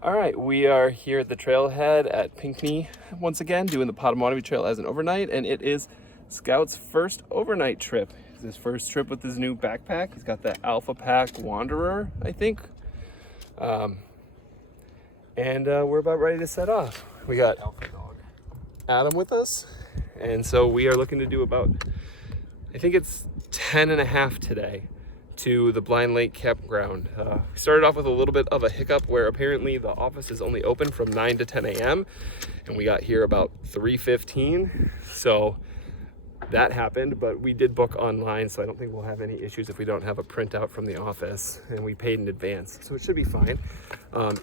All right, we are here at the trailhead at Pinckney once again, doing the Potawatomi Trail as an overnight, and it is Scout's first overnight trip. It's his first trip with his new backpack. He's got the Alpha Pak Wanderer, I think. And we're about ready to set off. We got Adam with us, and so we are looking to do about, I think it's 10.5 today to the Blind Lake campground. We started off with a little bit of a hiccup where apparently the office is only open from 9 to 10 a.m. and we got here about 3:15. So that happened, but we did book online, so I don't think we'll have any issues if we don't have a printout from the office, and we paid in advance, so it should be fine.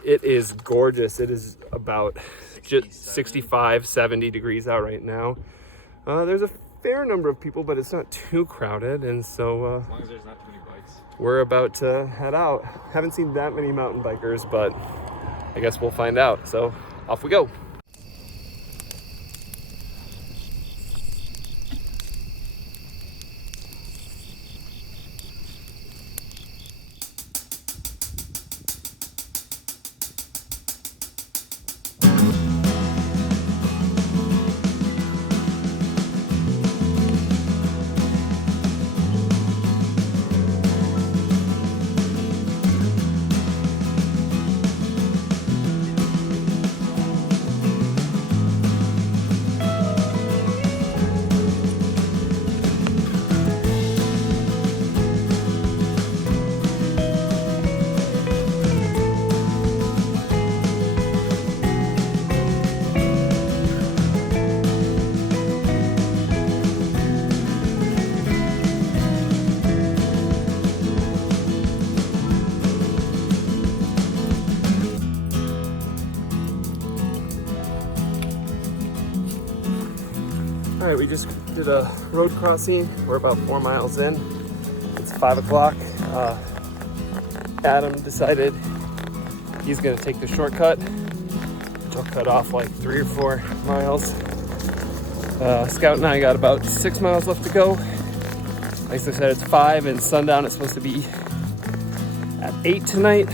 It is gorgeous. It is about just 65, 70 degrees out right now. There's a fair number of people, but it's not too crowded, and so as long as there's not too many bikes. We're about to head out. Haven't seen that many mountain bikers, but I guess we'll find out. So off we go. All right, we just did a road crossing. We're about 4 miles in. It's 5 o'clock. Adam decided he's gonna take the shortcut, which will cut off like 3 or 4 miles. Scout and I got about 6 miles left to go. Like I said, it's 5 and sundown is supposed to be at 8 tonight.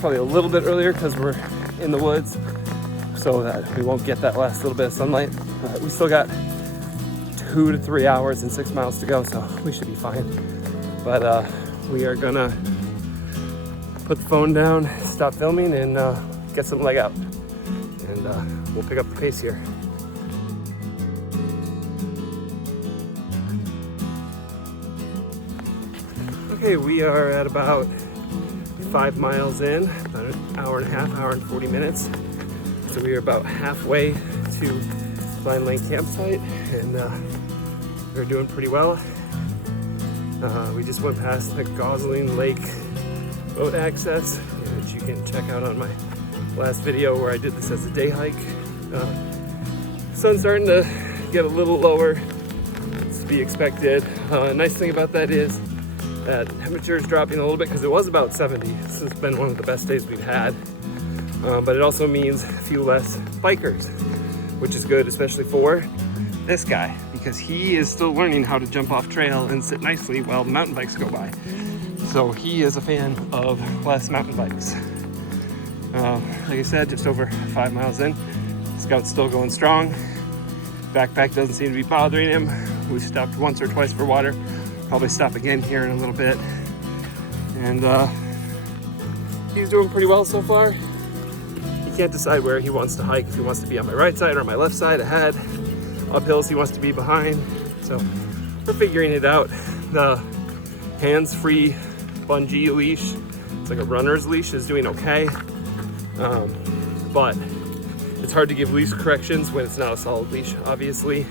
Probably a little bit earlier because we're in the woods, so that we won't get that last little bit of sunlight. We still got 2 to 3 hours and 6 miles to go, so we should be fine. But we are gonna put the phone down, stop filming, and get some leg out. And we'll pick up the pace here. Okay, we are at about 5 miles in, about an hour and a half, hour and 40 minutes. So we are about halfway to Blind Lake campsite, and we're doing pretty well. We just went past the Gosling Lake boat access, which you can check out on my last video where I did this as a day hike. Sun's starting to get a little lower. It's to be expected. Nice thing about that is that temperature is dropping a little bit because it was about 70. This has been one of the best days we've had. But it also means a few less bikers, which is good, especially for this guy, because he is still learning how to jump off trail and sit nicely while the mountain bikes go by. So he is a fan of less mountain bikes. Like I said, just over 5 miles in. Scout's still going strong. Backpack doesn't seem to be bothering him. We've stopped once or twice for water. Probably stop again here in a little bit. And he's doing pretty well so far. He can't decide where he wants to hike, if he wants to be on my right side or my left side ahead. Up hills he wants to be behind. So we're figuring it out. The hands-free bungee leash, it's like a runner's leash, is doing okay. But it's hard to give leash corrections when it's not a solid leash, obviously.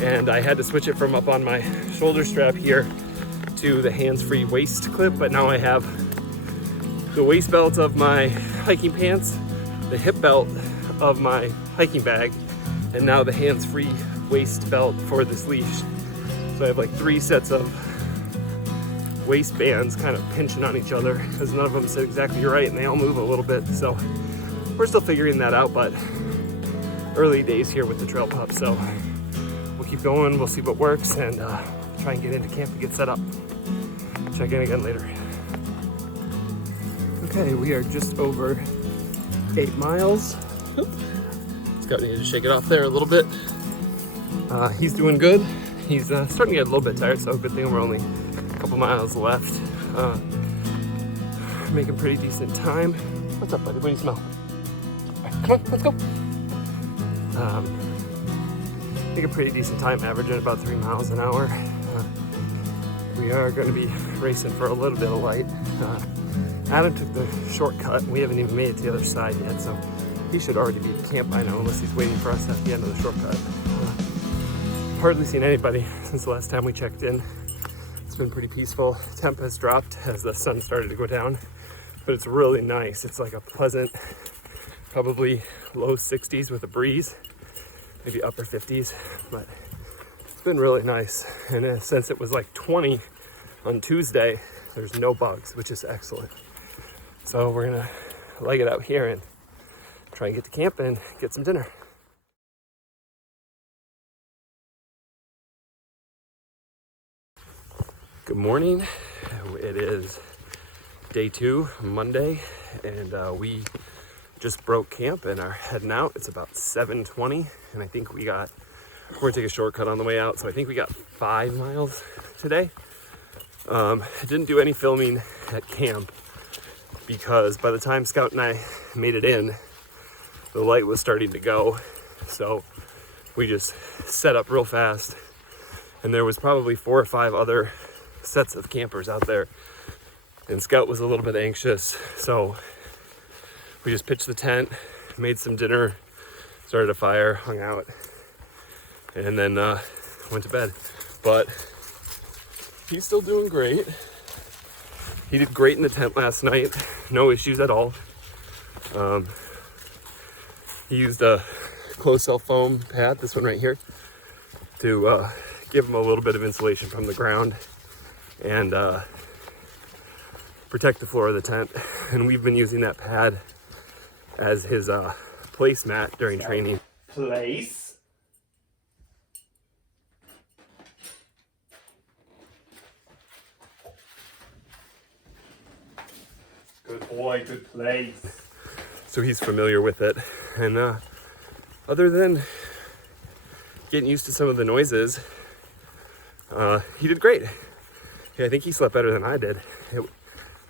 And I had to switch it from up on my shoulder strap here to the hands-free waist clip, but now I have the waist belt of my hiking pants, the hip belt of my hiking bag, and now the hands-free waist belt for this leash. So I have like 3 sets of waistbands kind of pinching on each other because none of them sit exactly right and they all move a little bit. So we're still figuring that out, but early days here with the trail pup. So we'll keep going, we'll see what works, and try and get into camp and get set up. Check in again later. Okay, we are just over 8 miles. Scout needed to shake it off there a little bit. He's doing good. He's starting to get a little bit tired, so good thing we're only a couple miles left. Making pretty decent time. What's up, buddy? What do you smell? All right, come on, let's go. Making pretty decent time, averaging about 3 miles an hour. We are going to be racing for a little bit of light. Adam took the shortcut, and we haven't even made it to the other side yet, so he should already be at camp by now, unless he's waiting for us at the end of the shortcut. Hardly seen anybody since the last time we checked in. It's been pretty peaceful. Temp has dropped as the sun started to go down, but it's really nice. It's like a pleasant, probably low 60s with a breeze, maybe upper 50s, but it's been really nice. And since it was like 20 on Tuesday, there's no bugs, which is excellent. So we're gonna leg it out here and try and get to camp and get some dinner. Good morning. It is day 2, Monday, and we just broke camp and are heading out. It's about 7:20, and I think we're gonna take a shortcut on the way out, so I think we got 5 miles today. I didn't do any filming at camp because by the time Scout and I made it in, the light was starting to go, so we just set up real fast, and there was probably 4 or 5 other sets of campers out there, and Scout was a little bit anxious, so we just pitched the tent, made some dinner, started a fire, hung out, and then went to bed. But he's still doing great. He did great in the tent last night, no issues at all. He used a closed cell foam pad, this one right here, to give him a little bit of insulation from the ground and protect the floor of the tent. And we've been using that pad as his placemat during training. Place. Good boy, good place. So he's familiar with it. And other than getting used to some of the noises, he did great. I think he slept better than I did. It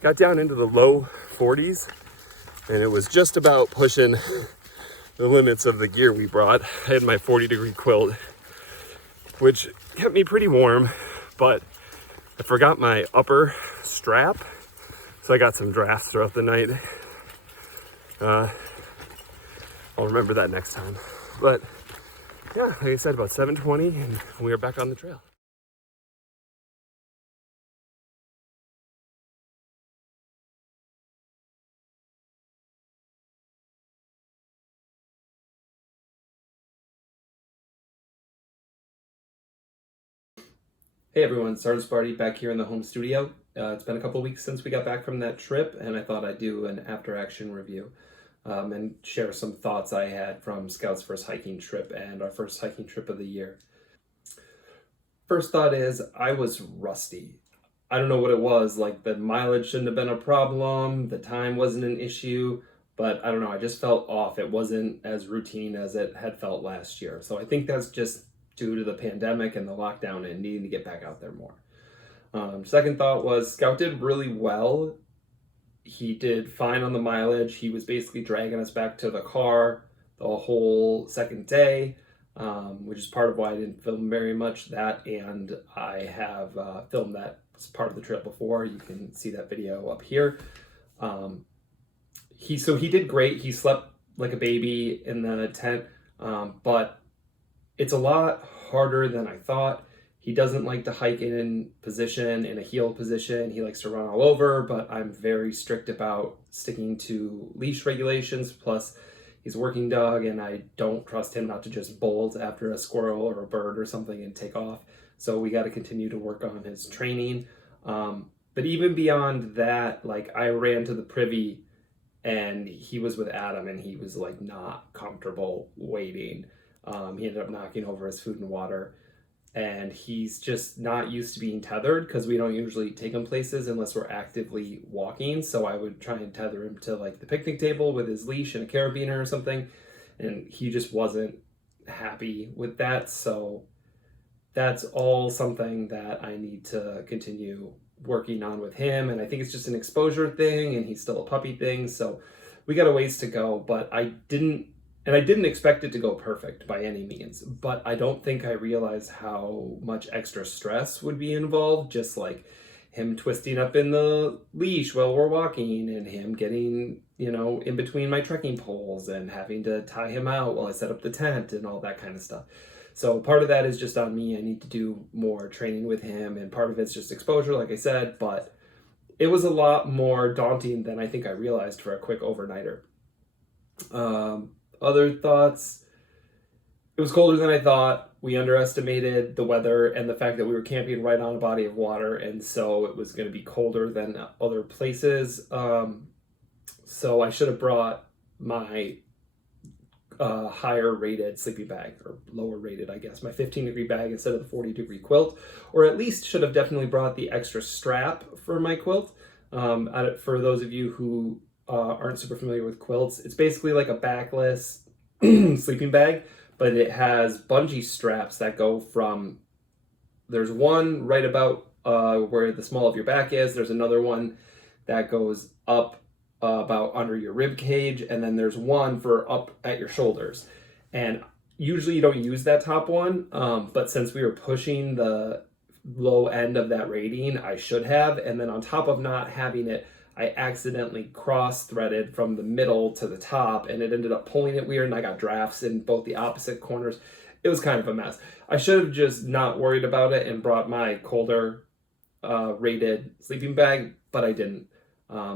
got down into the low 40s, and it was just about pushing the limits of the gear we brought. I had my 40-degree quilt, which kept me pretty warm, but I forgot my upper strap, so I got some drafts throughout the night. I'll remember that next time. But yeah, like I said, about 7:20, and we are back on the trail. Hey everyone, Sergeant Sparty back here in the home studio. It's been a couple weeks since we got back from that trip, and I thought I'd do an after-action review and share some thoughts I had from Scout's first hiking trip and our first hiking trip of the year. First thought is, I was rusty. I don't know what it was, like the mileage shouldn't have been a problem, the time wasn't an issue, but I don't know, I just felt off. It wasn't as routine as it had felt last year. So I think that's just due to the pandemic and the lockdown and needing to get back out there more. Second thought was Scout did really well. He did fine on the mileage. He was basically dragging us back to the car the whole second day, which is part of why I didn't film very much. That, and I have filmed that as part of the trip before. You can see that video up here. He did great. He slept like a baby in the tent, but it's a lot harder than I thought. He doesn't like to hike in position, in a heel position. He likes to run all over, but I'm very strict about sticking to leash regulations. Plus, he's a working dog, and I don't trust him not to just bolt after a squirrel or a bird or something and take off. So we got to continue to work on his training. But even beyond that, like I ran to the privy and he was with Adam and he was like not comfortable waiting. He ended up knocking over his food and water. and he's just not used to being tethered because we don't usually take him places unless we're actively walking. So I would try and tether him to like the picnic table with his leash and a carabiner or something, and he just wasn't happy with that. So that's all something that I need to continue working on with him, and I think it's just an exposure thing, and he's still a puppy thing, so we got a ways to go. But I didn't expect it to go perfect by any means, but I don't think I realized how much extra stress would be involved, just like him twisting up in the leash while we're walking, and him getting, you know, in between my trekking poles and having to tie him out while I set up the tent and all that kind of stuff. So part of that is just on me. I need to do more training with him, and part of it's just exposure, like I said, but it was a lot more daunting than I think I realized for a quick overnighter. Other thoughts, it was colder than I thought. We underestimated the weather and the fact that we were camping right on a body of water, and so it was going to be colder than other places. So I should have brought my higher rated sleeping bag, or lower rated, I guess, my 15-degree bag instead of the 40-degree quilt, or at least should have definitely brought the extra strap for my quilt. For those of you who aren't super familiar with quilts, it's basically like a backless sleeping bag, but it has bungee straps that go from, there's one right about where the small of your back is, there's another one that goes up about under your rib cage, and then there's one for up at your shoulders. And usually you don't use that top one, but since we were pushing the low end of that rating, I should have. And then on top of not having it, I accidentally cross-threaded from the middle to the top, and it ended up pulling it weird, and I got drafts in both the opposite corners. It was kind of a mess. I should have just not worried about it and brought my colder rated sleeping bag, but I didn't.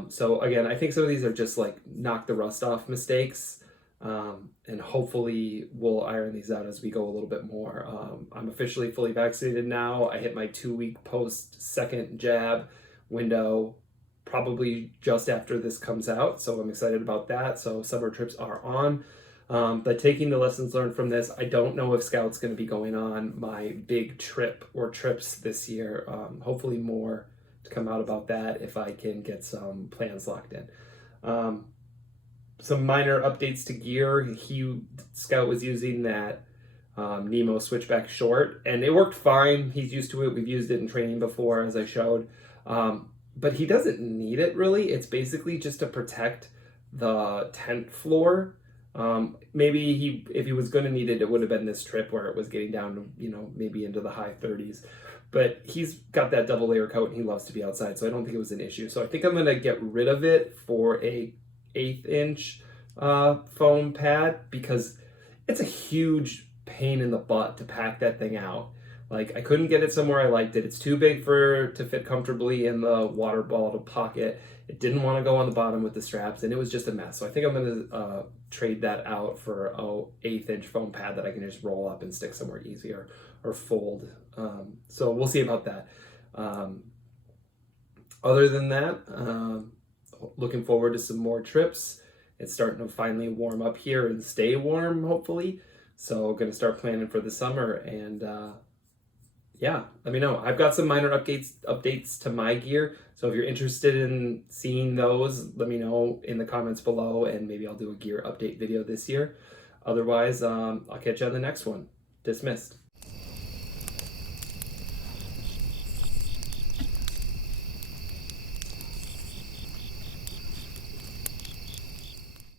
So again, I think some of these are just like knock the rust off mistakes, and hopefully we'll iron these out as we go a little bit more. I'm officially fully vaccinated now. I hit my 2-week post-second jab window probably just after this comes out, so I'm excited about that. So summer trips are on, but taking the lessons learned from this, I don't know if Scout's going to be going on my big trip or trips this year. Hopefully more to come out about that if I can get some plans locked in. Some minor updates to gear. Scout was using that Nemo switchback short, and it worked fine. He's used to it. We've used it in training before, as I showed. But he doesn't need it really. It's basically just to protect the tent floor. Maybe if he was going to need it, it would have been this trip where it was getting down to, you know, maybe into the high 30s. But he's got that double layer coat and he loves to be outside, so I don't think it was an issue. So I think I'm going to get rid of it for a 1/8 inch foam pad, because it's a huge pain in the butt to pack that thing out. Like, I couldn't get it somewhere I liked it. It's too big to fit comfortably in the water bottle pocket. It didn't want to go on the bottom with the straps, and it was just a mess. So I think I'm going to trade that out for a 1/8 inch foam pad that I can just roll up and stick somewhere easier or fold. So we'll see about that. Other than that, looking forward to some more trips. It's starting to finally warm up here and stay warm, hopefully. So going to start planning for the summer, and yeah, let me know. I've got some minor updates to my gear, so if you're interested in seeing those, let me know in the comments below, and maybe I'll do a gear update video this year. Otherwise, I'll catch you on the next one. Dismissed.